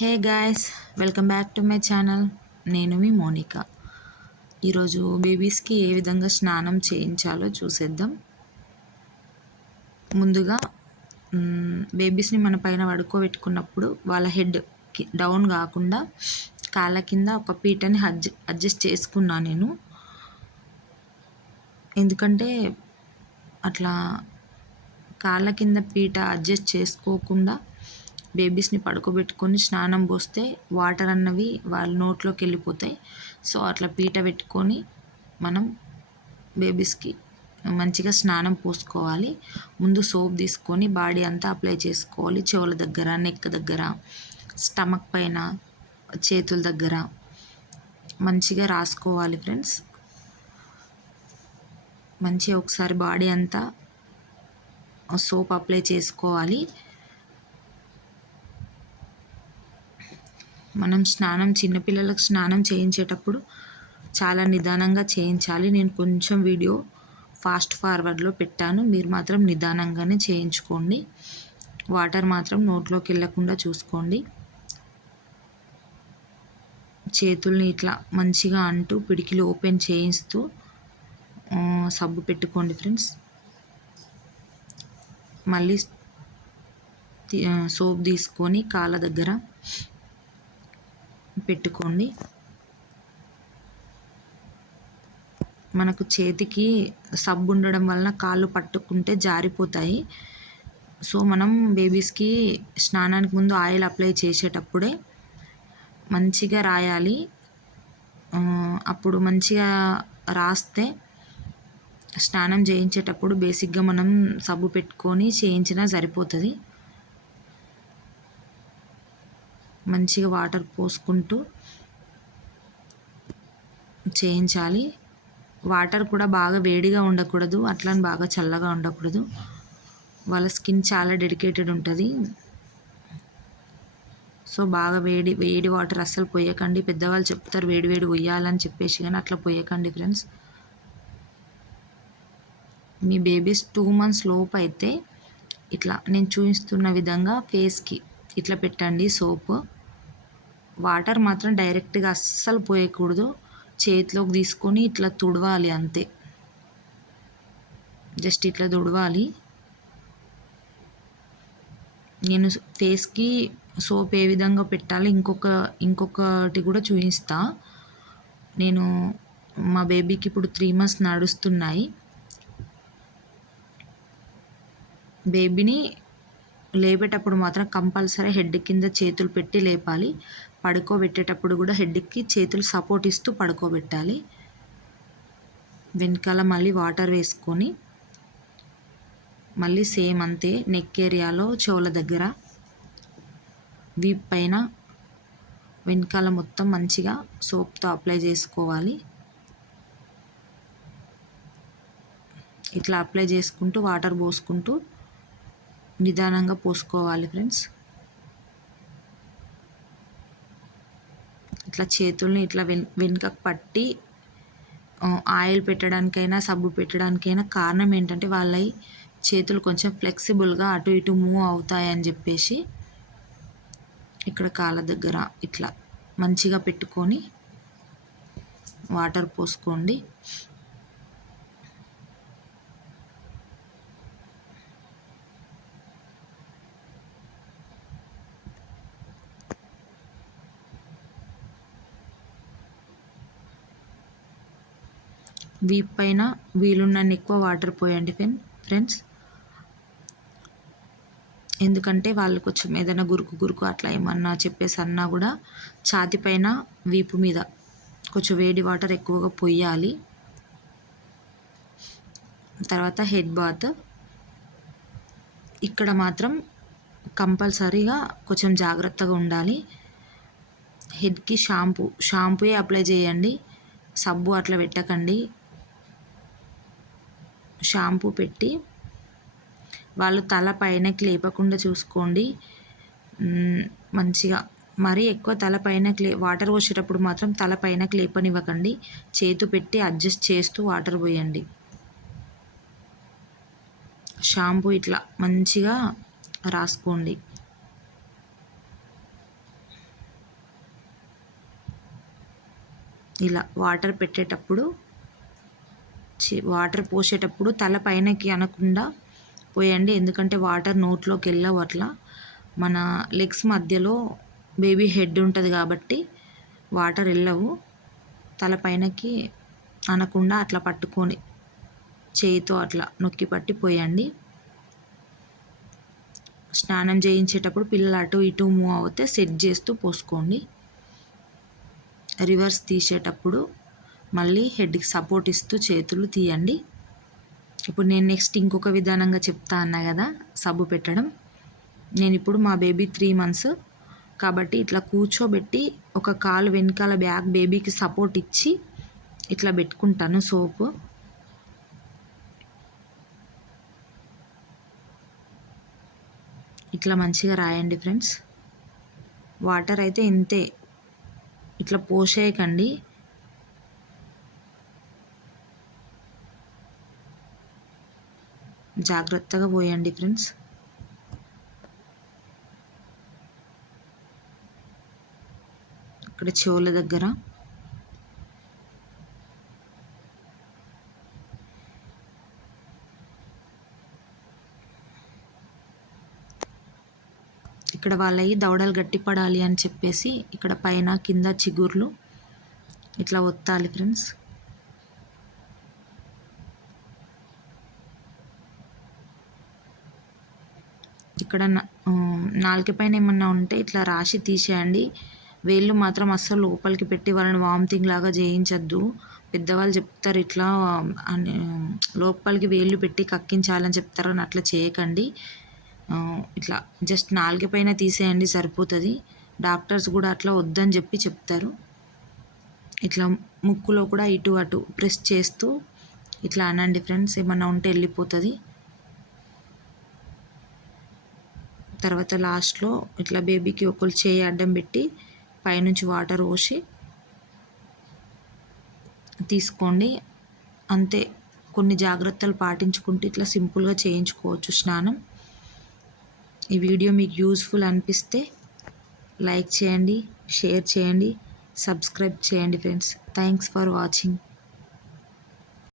Hey guys, welcome back to my channel. నేను మీ మోనికా. ఈరోజు బేబీస్కి ఏ విధంగా స్నానం చేయించాలో చూసేద్దాం. ముందుగా బేబీస్ని మన పైన పడుకోబెట్టుకున్నప్పుడు వాళ్ళ హెడ్ డౌన్ కాకుండా కాళ్ళ కింద ఒక పీటని అడ్జస్ట్ చేసుకున్నా నేను. ఎందుకంటే అట్లా కాళ్ళ కింద పీట అడ్జస్ట్ చేసుకోకుండా బేబీస్ని పడుకోబెట్టుకొని స్నానం పోస్తే వాటర్ అన్నవి వాళ్ళ నోట్లోకి వెళ్ళిపోతాయి. సో అట్లా పీట పెట్టుకొని మనం బేబీస్కి మంచిగా స్నానం పోసుకోవాలి. ముందు సోప్ తీసుకొని బాడీ అంతా అప్లై చేసుకోవాలి. చెవుల దగ్గర, నెక్ దగ్గర, స్టమక్ పైన, చేతుల దగ్గర మంచిగా రాసుకోవాలి ఫ్రెండ్స్. మంచిగా ఒకసారి బాడీ అంతా సోప్ అప్లై చేసుకోవాలి. మనం చిన్నపిల్లలకు స్నానం చేయించేటప్పుడు చాలా నిదానంగా చేయించాలి. నేను కొంచెం వీడియో ఫాస్ట్ ఫార్వర్డ్లో పెట్టాను, మీరు మాత్రం నిదానంగానే చేయించుకోండి. వాటర్ మాత్రం నోట్లోకి వెళ్ళకుండా చూసుకోండి. చేతుల్ని ఇట్లా మంచిగా అంటూ పిడికిలు ఓపెన్ చేయిస్తూ సబ్బు పెట్టుకోండి ఫ్రెండ్స్. మళ్ళీ సోప్ తీసుకొని కాళ్ళ దగ్గర పెట్టుకోండి. మనకు చేతికి సబ్బు ఉండడం వలన కాళ్ళు పట్టుకుంటే జారిపోతాయి. సో మనం బేబీస్కి స్నానానికి ముందు ఆయిల్ అప్లై చేసేటప్పుడే మంచిగా రాయాలి. అప్పుడు మంచిగా రాస్తే స్నానం చేయించేటప్పుడు బేసిక్గా మనం సబ్బు పెట్టుకొని చేయించినా సరిపోతుంది. మంచిగా వాటర్ పోసుకుంటూ చేయించాలి. వాటర్ కూడా బాగా వేడిగా ఉండకూడదు, అట్లని బాగా చల్లగా ఉండకూడదు. వాళ్ళ స్కిన్ చాలా డెడికేటెడ్ ఉంటుంది. సో బాగా వేడి వాటర్ అస్సలు పోయకండి. పెద్దవాళ్ళు చెప్తారు వేడి పోయాలని చెప్పేసి, కానీ అట్లా పోయకండి ఫ్రెండ్స్. మీ బేబీస్ 2 months లోపు అయితే ఇట్లా నేను చూపిస్తున్న విధంగా ఫేస్కి ఇట్లా పెట్టండి సోపు. వాటర్ మాత్రం డైరెక్ట్గా అస్సలు పోయకూడదు. చేతిలోకి తీసుకొని ఇట్లా తుడవాలి అంతే. జస్ట్ ఇట్లా తుడవాలి. నేను ఫేస్కి సోప్ ఏ విధంగా పెట్టాలి ఇంకొకటి కూడా చూపిస్తా. నేను మా బేబీకి ఇప్పుడు 3 months నడుస్తున్నాయి. బేబీని లేపేటప్పుడు మాత్రం కంపల్సరీ హెడ్ కింద చేతులు పెట్టి లేపాలి. పడుకోబెట్టేటప్పుడు కూడా హెడ్కి చేతులు సపోర్ట్ ఇస్తూ పడుకోబెట్టాలి. వెనకాల మళ్ళీ వాటర్ వేసుకొని మళ్ళీ సేమ్ అంతే, నెక్ ఏరియాలో, చెవుల దగ్గర, వీప్ పైన, వెనకాల మొత్తం మంచిగా సోప్తో అప్లై చేసుకోవాలి. ఇట్లా అప్లై చేసుకుంటూ వాటర్ పోసుకుంటూ నిదానంగా పోసుకోవాలి ఫ్రెండ్స్. ఇట్లా చేతుల్ని ఇట్లా వెనుకకు పట్టి ఆయిల్ పెట్టడానికైనా సబ్బు పెట్టడానికైనా కారణం ఏంటంటే వాళ్ళ చేతులు కొంచెం ఫ్లెక్సిబుల్గా అటు ఇటు మూవ్ అవుతాయని చెప్పేసి ఇక్కడ కాళ్ళ దగ్గర ఇట్లా మంచిగా పెట్టుకొని వాటర్ పోసుకోండి. వీప్ పైన వీలున్నన్ని ఎక్కువ వాటర్ పోయండి ఫ్రెండ్స్. ఎందుకంటే వాళ్ళు కొంచెం ఏదైనా గురుకు అట్లా ఏమన్నా చెప్పేసి అన్నా కూడా ఛాతి పైన, వీపు మీద కొంచెం వేడి వాటర్ ఎక్కువగా పొయ్యాలి. తర్వాత హెడ్ బాత్. ఇక్కడ మాత్రం కంపల్సరీగా కొంచెం జాగ్రత్తగా ఉండాలి. హెడ్కి షాంపూయే అప్లై చేయండి, సబ్బు అట్లా పెట్టకండి. షాంపూ పెట్టి వాళ్ళు తల పైనకి లేపకుండా చూసుకోండి. మంచిగా మరీ ఎక్కువ తల పైనకి వాటర్ పోసేటప్పుడు మాత్రం తల పైనకి లేపనివ్వకండి. చేతు పెట్టి అడ్జస్ట్ చేస్తూ వాటర్ పోయండి. షాంపూ ఇట్లా మంచిగా రాసుకోండి. ఇలా వాటర్ పెట్టేటప్పుడు వాటర్ పోసేటప్పుడు తల పైనకి అనకుండా పోయండి, ఎందుకంటే వాటర్ నోట్లోకి వెళ్ళవు. అట్లా మన లెగ్స్ మధ్యలో బేబీ హెడ్ ఉంటుంది కాబట్టి వాటర్ వెళ్ళవు. తల పైనకి అనకుండా అట్లా పట్టుకొని చేయితో అట్లా నొక్కి పట్టి పోయండి. స్నానం చేయించేటప్పుడు పిల్లలు అటు ఇటు మూవ్ అవుతే సెట్ చేస్తూ పోసుకోండి. రివర్స్ తీసేటప్పుడు మళ్ళీ హెడ్కి సపోర్ట్ ఇస్తూ చేతులు తీయండి. ఇప్పుడు నేను నెక్స్ట్ ఇంకొక విధానంగా చెప్తా అన్నా కదా సబ్బు పెట్టడం. నేను ఇప్పుడు మా బేబీ 3 months కాబట్టి ఇట్లా కూర్చోబెట్టి ఒక కాలు వెనకాల బ్యాక్ బేబీకి సపోర్ట్ ఇచ్చి ఇట్లా పెట్టుకుంటాను సోపు. ఇట్లా మంచిగా రాయండి ఫ్రెండ్స్. వాటర్ అయితే ఇంతే, ఇట్లా పోసేయకండి. జాగ్రత్తగా పోయండి ఫ్రెండ్స్. ఇక్కడ చెవుల దగ్గర ఇక్కడ వాళ్ళవి దవడలు గట్టిపడాలి అని చెప్పేసి ఇక్కడ పైన కింద చిగుర్లు ఇట్లా ఒత్తాలి ఫ్రెండ్స్. ఇక్కడ నాలుక పైన ఏమన్నా ఉంటే ఇట్లా రాసి తీసేయండి. వేళ్ళు మాత్రం అస్సలు లోపలికి పెట్టి వాళ్ళని వామిటింగ్ లాగా చేయించద్దు. పెద్దవాళ్ళు చెప్తారు ఇట్లా లోపలికి వేళ్ళు పెట్టి కక్కించాలని చెప్తారు, అని అట్లా చేయకండి. ఇట్లా జస్ట్ నాలుక పైన తీసేయండి సరిపోతుంది. డాక్టర్స్ కూడా అట్లా వద్దని చెప్పి చెప్తారు. ఇట్లా ముక్కులో కూడా ఇటు అటు ప్రెస్ చేస్తూ ఇట్లా అనండి ఫ్రెండ్స్, ఏమన్నా ఉంటే వెళ్ళిపోతుంది. తర్వాత లాస్ట్లో ఇట్లా బేబీకి ఒకరు చేయి అడ్డం పెట్టి పైనుంచి వాటర్ పోసి తీసుకోండి. అంతే, కొన్ని జాగ్రత్తలు పాటించుకుంటూ ఇట్లా సింపుల్గా చేయించుకోవచ్చు స్నానం. ఈ వీడియో మీకు యూస్ఫుల్ అనిపిస్తే లైక్ చేయండి, షేర్ చేయండి, సబ్స్క్రైబ్ చేయండి ఫ్రెండ్స్. Thanks for watching.